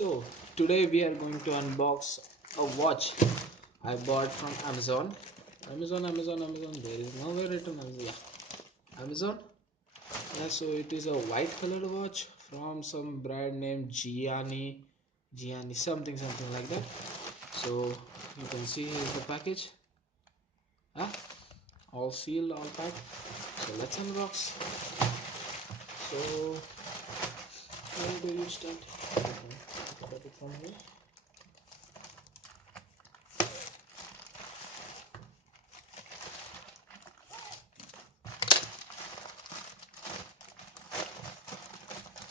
So today we are going to unbox a watch I bought from Amazon. Amazon. There is nowhere written Amazon. Yeah, Amazon. Yeah, so it is a white colored watch from some brand named Giani, something like that. So you can see here's the package. Huh? All sealed, all packed. So let's unbox. So where do you start? Start it from here.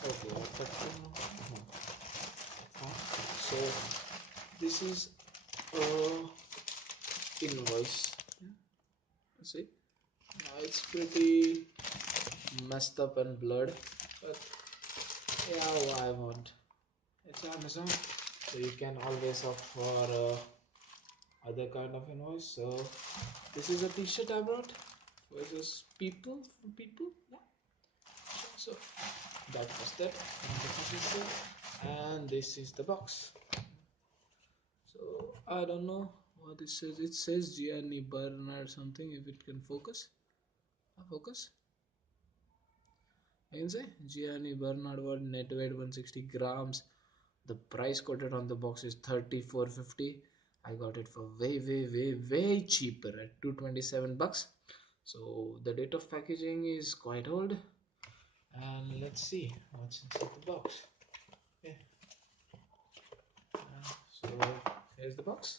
Okay, what's that thing? So this is a invoice. See, it's pretty messed up and blurred, but yeah, why won't? It's Amazon, so you can always opt for other kind of invoice. So this is a T-shirt I brought versus people for people. Yeah. So that was that. And this is the box. So I don't know what it says. It says Giani Bernard something. If it can focus, focus. I can say Giani Bernard word net weight 160 grams. The price quoted on the box is 34.50. I got it for way cheaper at 227 bucks. So the date of packaging is quite old. And let's see what's inside the box. Yeah. So here's the box.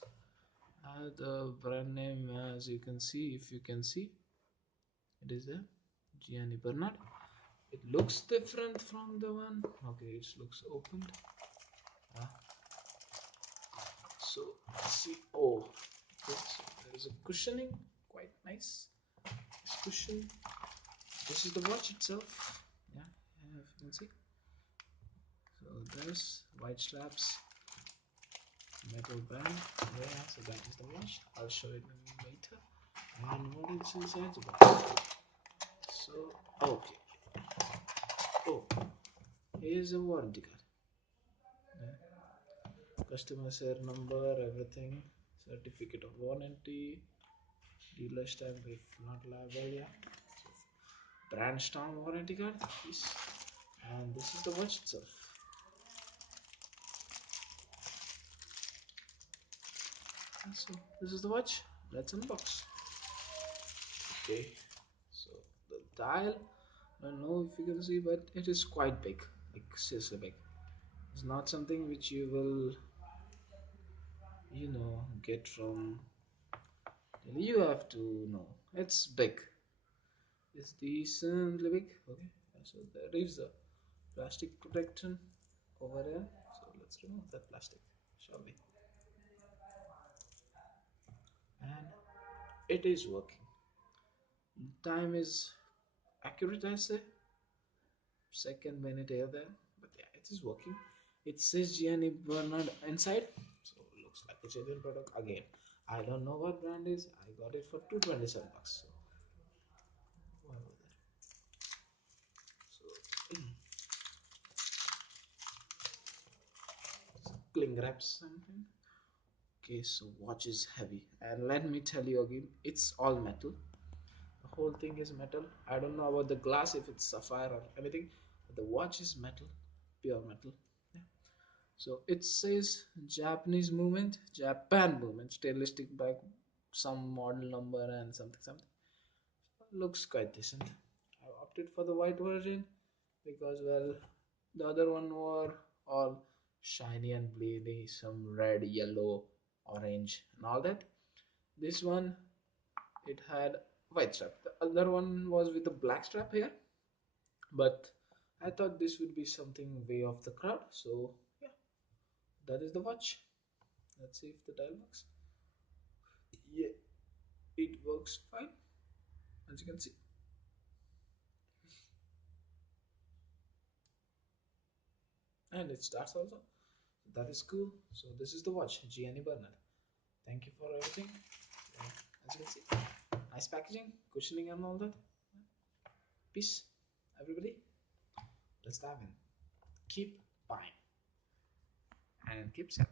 The brand name, as you can see, if you can see, it is a Gianni Bernard. It looks different from the one. Okay, it looks opened. Uh, so let's see. Oh, okay, so there is a cushioning, quite nice. This cushion. This is the watch itself. Yeah, if you can see. So there's white straps, metal band. Yeah, so that is the watch. I'll show it later. And what is inside the box? So okay. Oh, here's a warranty card. Yeah. Customer share number, everything, certificate of warranty, dealer stamp if not liable. Yeah. Brand stamp warranty card. Yes. And this is the watch itself. And so this is the watch. Let's unbox. Okay. So the dial, I don't know if you can see, but it is quite big, like seriously big. It's not something which you will, get from. You have to know. It's big. It's decently big. Okay. So there is a plastic protection over there. So let's remove that plastic, shall we? And it is working. Time is accurate, I say. Second minute here there, but yeah, it is working. It says Gianni Bernard inside, so it looks like a genuine product. Again, I don't know what brand is. I got it for 227 bucks. So why was that? So cling wrap something. Okay, so watch is heavy, and let me tell you again, it's all metal. The whole thing is metal. I don't know about the glass if it's sapphire or anything, but the watch is metal, pure metal. Yeah. So it says Japan movement, stainless steel back, some model number and something. Looks quite decent. I opted for the white version because, well, the other one were all shiny and bleedy, some red, yellow, orange, and all that. This one, it had white strap. The other one was with the black strap here, but I thought this would be something way off the crowd. So yeah, that is the watch. Let's see if the dial works. Yeah, it works fine, as you can see. And it starts also. That is cool. So this is the watch, Gianni Bernard. Thank you for everything. As you can see, nice packaging, cushioning and all that. Peace, everybody. Let's dive in. Keep buying. and keep safe.